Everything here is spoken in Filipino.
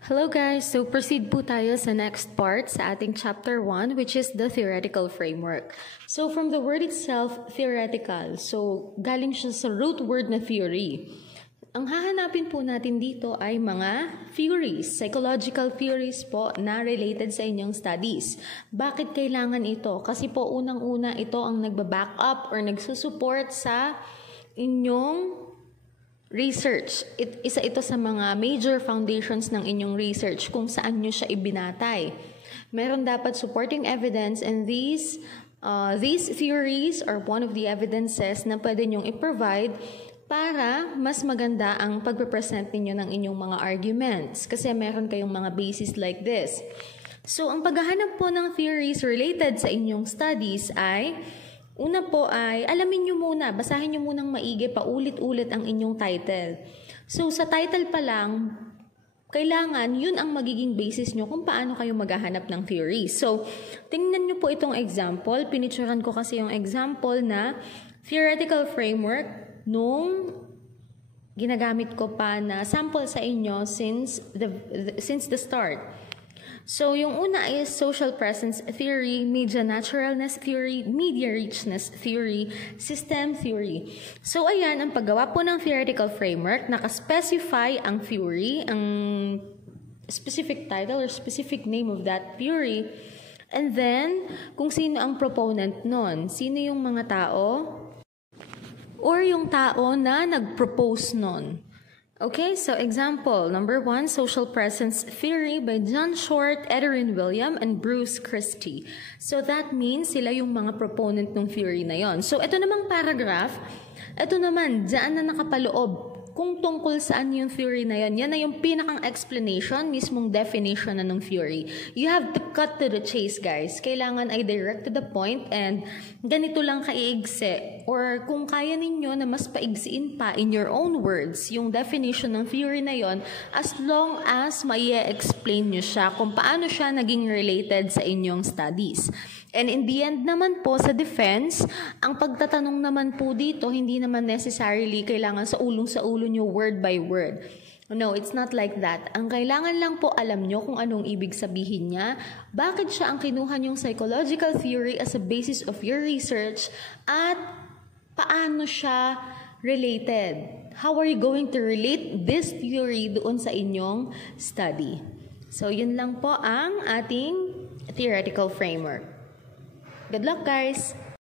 Hello guys! So proceed po tayo sa next part sa ating chapter 1 which is the theoretical framework. So from the word itself, theoretical. So galing siya sa root word na theory. Ang hahanapin po natin dito ay mga theories, psychological theories po na related sa inyong studies. Bakit kailangan ito? Kasi po unang-una ito ang nagba-back up or nagsusupport sa inyong research. Isa ito sa mga major foundations ng inyong research kung saan nyo siya ibinatay. Meron dapat supporting evidence and these theories are one of the evidences na pwede nyong i-provide para mas maganda ang pagpe-present ninyo ng inyong mga arguments kasi meron kayong mga basis like this. So, ang paghahanap po ng theories related sa inyong studies ay una po ay, alamin nyo muna, basahin nyo munang maigi, paulit-ulit ang inyong title. So, sa title pa lang, kailangan yun ang magiging basis nyo kung paano kayo maghahanap ng theory. So, tingnan nyo po itong example. Pinicturean ko kasi yung example na theoretical framework nung ginagamit ko pa na sample sa inyo since the start. So, yung una is social presence theory, media naturalness theory, media richness theory, system theory. So, ayan, ang paggawa po ng theoretical framework, nakaspecify ang theory, ang specific title or specific name of that theory, and then, kung sino ang proponent nun, sino yung mga tao, or yung tao na nag-propose nun. Okay, so example, number 1, social presence theory by John Short, Ederin William, and Bruce Christie. So that means sila yung mga proponent ng theory na yon. So ito namang paragraph, ito naman, dyan na nakapaloob kung tungkol saan yung theory na yon. Yan na yung pinakang explanation, mismong definition na ng theory. You have to cut to the chase, guys. Kailangan ay direct to the point and ganito lang kaiigsi. Or kung kaya ninyo na mas paigsiin pa in your own words, yung definition ng theory na yon, as long as mai-explain nyo siya kung paano siya naging related sa inyong studies. And in the end naman po sa defense, ang pagtatanong naman po dito, hindi naman necessarily kailangan sa ulo nyo word by word. No, it's not like that. Ang kailangan lang po alam nyo kung anong ibig sabihin niya, bakit siya ang kinuha nyong psychological theory as a basis of your research, at paano siya related. How are you going to relate this theory doon sa inyong study? So, yun lang po ang ating theoretical framework. Good luck, guys!